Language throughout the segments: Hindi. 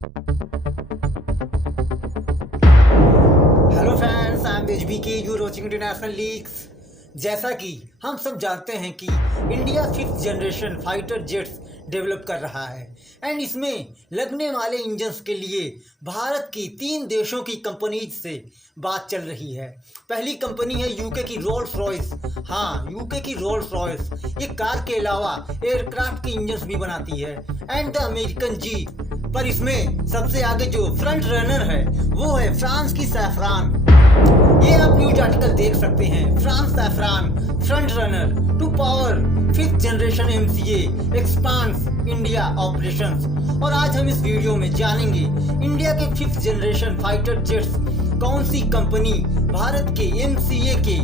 Hello friends, I am HBK, you are watching international leagues. जैसा कि हम सब जानते हैं कि India 5th generation fighter jets develop कर रहा है एंड इसमें लगने वाले इंजन्स के लिए भारत की 3 देशों की कंपनीज से बात चल रही है। पहली कंपनी है यूके की रोल्स रॉयस। हाँ, यूके की रोल्स रॉयस ये कार के अलावा एयरक्राफ्ट के इंजन्स भी बनाती है एंड द अमेरिकन जी। पर इसमें सबसे आगे जो फ्रंट रनर है वो है फ्रांस की सैफरान। ये आप न्यूज आर्टिकल देख सकते हैं। France Safran front runner to power 5th generation MCA expands India operations. और आज हम इस वीडियो में जानेंगे इंडिया के 5th जनरेशन फाइटर जेट्स कौन सी कंपनी भारत के MCA के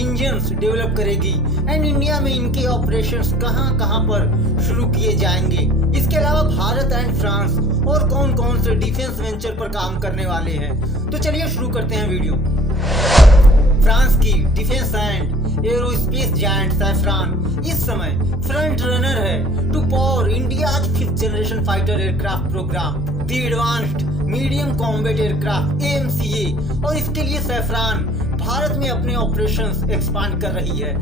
इंजन्स डेवलप करेगी एंड इंडिया में इनके ऑपरेशंस कहां पर शुरू किए जाएंगे। इसके अलावा भारत एंड फ्रांस और कौन कौन से डिफेंस वेंचर पर काम करने वाले हैं। तो चलिए शुरू करते हैं वीडियो। फ्रांस की defence and aerospace giant Safran इस समय फ्रंट रनर है to power India's 5th generation fighter aircraft programme the advanced medium combat aircraft AMCA। और इसके लिए सैफरान भारत में अपने ऑपरेशंस एक्सपांड कर रही है।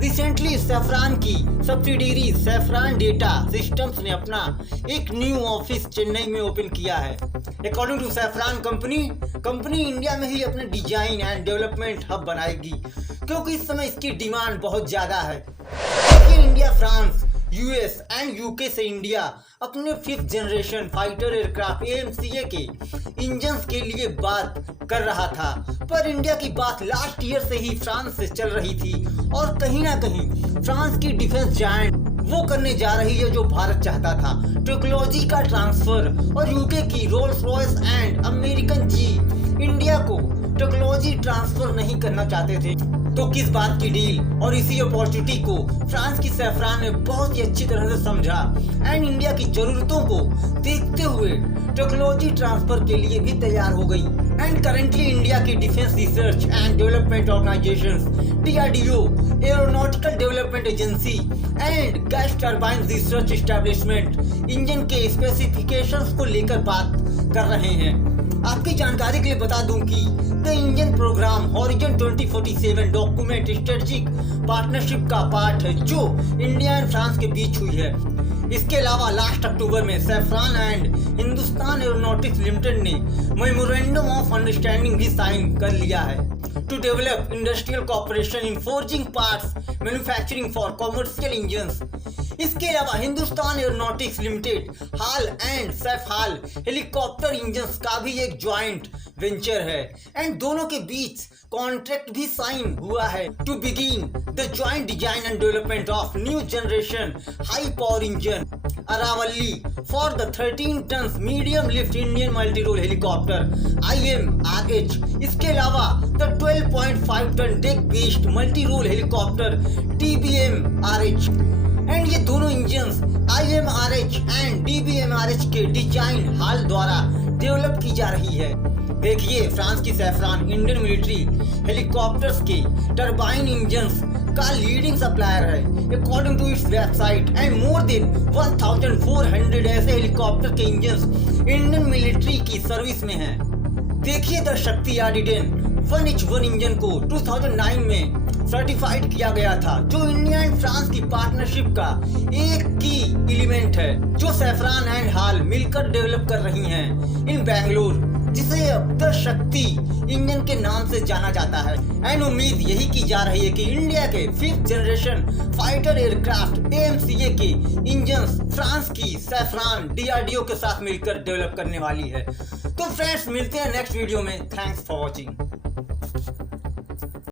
रिसेंटली सैफरान की सब्सिडियरी सैफरान डेटा सिस्टम्स ने अपना एक न्यू ऑफिस चेन्नई में ओपन किया है। According to Safran company India में ही अपने डिजाइन एंड डेवलपमेंट हब बनाएगी क्योंकि इस समय इसकी डिमांड बहुत ज्यादा है। देखिए, India, France, US and UK से इंडिया अपने 5th generation fighter aircraft AMCA के इंजन्स के लिए बात कर रहा था, पर इंडिया की बात लास्ट ईयर से ही फ्रांस से चल रही थी और कहीं ना कहीं फ्रांस की डिफेंस जायंट वो करने जा रही है जो भारत चाहता था, टेक्नोलॉजी का ट्रांसफर। और यूके की Rolls Royce and American GE India को टेक्नोलॉजी ट्रांसफर नहीं करना चाहते थे। तो किस बात की डील और इसी अपॉर्चुनिटी को फ्रांस की सैफरान ने बहुत ही अच्छी तरह से समझा एंड इंडिया की जरूरतों को देखते हुए टेक्नोलॉजी ट्रांसफर के लिए भी तैयार हो गई। एंड करेंटली इंडिया की defence research and development organisations DRDO, aeronautical development agency and gas turbine research establishment engine के स्पेसिफिकेशंस को लेकर बात कर रहे हैं। आपकी जानकारी के लिए बता दूं कि the engine programme horizon 2047 document strategic partnership का पार्ट है जो इंडिया एंड फ्रांस के बीच हुई है। इसके अलावा लास्ट अक्टूबर में Safran and Hindustan Aeronautics Limited ने मेमोरेंडम ऑफ अंडरस्टैंडिंग भी साइन कर लिया है to develop industrial corporation in forging parts manufacturing for commercial engines. इसके अलावा Hindustan Aeronautics Limited HAL and SAFHAL helicopter engines का भी एक ज्वाइंट वेंचर है एंड दोनों के बीच कॉन्ट्रैक्ट भी साइन हुआ है to begin the joint design and development of new generation high power engine Aravalli for the 13 tonne medium lift Indian multi role helicopter IMRH। इसके अलावा the 12.5 tonne deck based multi role helicopter DBMRH and ये दोनों इंजन्स IMRH एंड DBMRH के डिजाइन हाल द्वारा डेवलप की जा रही है। देखिए, फ्रांस की सैफरान इंडियन मिलिट्री हेलीकॉप्टर्स के टरबाइन इंजन्स का लीडिंग सप्लायर है according to its website and more than 1400 ऐसे हेलीकॉप्टर के इंजन्स इंडियन मिलिट्री की सर्विस में हैं। देखिए, द शक्ति आर्डिडेन 1H1 इंजन को 2009 में सर्टिफाइड किया गया था जो इंडिया एंड फ्रांस की पार्टनरशिप का एक की एलिमेंट है जो सैफरान एंड हाल मिलकर डेवलप कर रही हैं इन बेंगलुरु, जिसे अब द शक्ति इंजन के नाम से जाना जाता है। एंड उम्मीद यही की जा रही है कि इंडिया के 5th generation fighter aircraft AMCA के इंजन्स फ्रांस की सैफरान DRDO के साथ मिलकर डेवलप करने वाली है। तो फ्रेंड्स, मिलते हैं नेक्स्ट वीडियो में। Thanks for watching.